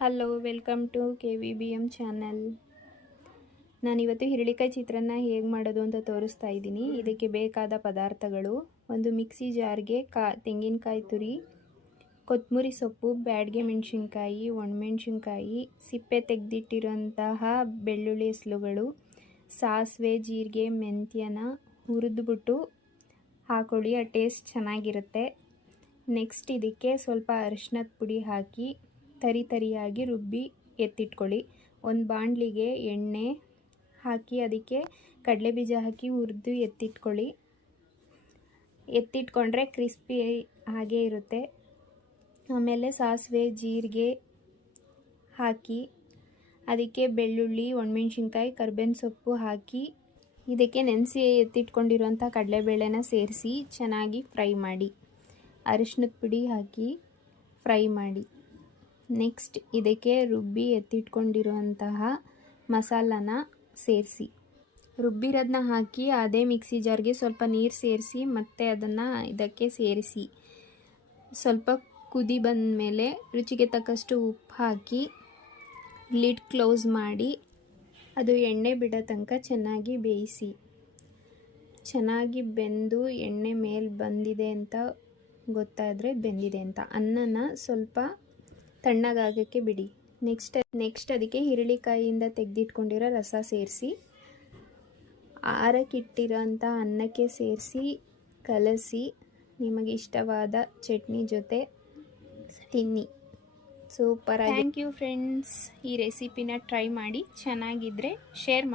Hello, welcome to KVBM channel. ನಾನಿವತ್ತು ಹಿರಳಿಕಾಯಿ ಚಿತ್ರಾನ್ನ ಹೇಗೆ ಮಾಡೋದು ಅಂತ ತೋರಿಸ್ತಾ ಇದ್ದೀನಿ. ಇದಕ್ಕೆ ಬೇಕಾದ ಪದಾರ್ಥಗಳು: ಒಂದು ಮಿಕ್ಸಿ ಜಾರ್ಗೆ ತೆಂಗಿನಕಾಯಿ ತುರಿ, ಕೊತ್ತಂಬರಿ ಸೊಪ್ಪು, ಬ್ಯಾಡಗೆ ಮೆಣಸಿನ್ಕಾಯಿ, ಒಣಮೆಣಸಿನ್ಕಾಯಿ, ಸಿಪ್ಪೆ ತೆಗೆದಿಟ್ಟಿರೋಂತಹ ಬೆಳ್ಳುಳ್ಳಿ ಹೆಸರುಗಳು, ಸಾಸಿವೆ, ಜೀರಿಗೆ, ಮೆಂತ್ಯನ ಹುರಿದ್ಬಿಟ್ಟು ಹಾಕೊಳ್ಳಿ, ಆ ಟೇಸ್ಟ್ ಚೆನ್ನಾಗಿರುತ್ತೆ. ನೆಕ್ಸ್ಟ್ ಇದಕ್ಕೆ ಸ್ವಲ್ಪ ಅರಿಶಿನದ ಪುಡಿ ಹಾಕಿ ತರಿಯಾಗಿ ರುಬ್ಬಿ ಎತ್ತಿಟ್ಕೊಳ್ಳಿ. ಒಂದು ಬಾಣಲಿಗೆ ಎಣ್ಣೆ ಹಾಕಿ ಅದಕ್ಕೆ ಕಡಲೆಬೀಜ ಹಾಕಿ ಹುರಿದು ಎತ್ತಿಟ್ಕೊಂಡ್ರೆ ಕ್ರಿಸ್ಪಿ ಹಾಗೇ ಇರುತ್ತೆ. ಆಮೇಲೆ ಸಾಸಿವೆ, ಜೀರಿಗೆ ಹಾಕಿ ಅದಕ್ಕೆ ಬೆಳ್ಳುಳ್ಳಿ, ಒಣಮೆಣಸಿನ್ಕಾಯಿ, ಕರಿಬೇವಿನ ಸೊಪ್ಪು ಹಾಕಿ ಇದಕ್ಕೆ ನೆನೆಸಿ ಎತ್ತಿಟ್ಕೊಂಡಿರೋಂಥ ಕಡಲೆಬೇಳೆನ ಸೇರಿಸಿ ಚೆನ್ನಾಗಿ ಫ್ರೈ ಮಾಡಿ. ಅರಿಶಿನದ ಪುಡಿ ಹಾಕಿ ಫ್ರೈ ಮಾಡಿ. ನೆಕ್ಸ್ಟ್ ಇದಕ್ಕೆ ರುಬ್ಬಿ ಎತ್ತಿಟ್ಕೊಂಡಿರುವಂತಹ ಮಸಾಲಾನ ಸೇರಿಸಿ, ರುಬ್ಬಿರೋದನ್ನ ಹಾಕಿ ಅದೇ ಮಿಕ್ಸಿ ಜಾರ್ಗೆ ಸ್ವಲ್ಪ ನೀರು ಸೇರಿಸಿ ಮತ್ತೆ ಅದನ್ನು ಇದಕ್ಕೆ ಸೇರಿಸಿ ಸ್ವಲ್ಪ ಕುದಿ ಬಂದ ಮೇಲೆ ರುಚಿಗೆ ತಕ್ಕಷ್ಟು ಉಪ್ಪು ಹಾಕಿ ಲಿಡ್ ಕ್ಲೋಸ್ ಮಾಡಿ ಅದು ಎಣ್ಣೆ ಬಿಡೋ ತನಕ ಚೆನ್ನಾಗಿ ಬೇಯಿಸಿ. ಚೆನ್ನಾಗಿ ಬೆಂದು ಎಣ್ಣೆ ಮೇಲೆ ಬಂದಿದೆ ಅಂತ ಗೊತ್ತಾದರೆ ಬೆಂದಿದೆ ಅಂತ. ಅನ್ನನ ಸ್ವಲ್ಪ ತಣ್ಣಗಾಗೋಕ್ಕೆ ಬಿಡಿ. ನೆಕ್ಸ್ಟ್ ಅದಕ್ಕೆ ಹಿರಳಿಕಾಯಿಯಿಂದ ತೆಗೆದಿಟ್ಕೊಂಡಿರೋ ರಸ ಸೇರಿಸಿ ಆರಕ್ಕಿಟ್ಟಿರೋಂಥ ಅನ್ನಕ್ಕೆ ಸೇರಿಸಿ ಕಲಸಿ ನಿಮಗೆ ಇಷ್ಟವಾದ ಚಟ್ನಿ ಜೊತೆ ತಿನ್ನಿ. ಸೂಪರ್ ಆಗಿ. Thank you friends. ಈ ರೆಸಿಪಿನ ಟ್ರೈ ಮಾಡಿ, ಚೆನ್ನಾಗಿದ್ದರೆ ಶೇರ್ ಮಾಡಿ.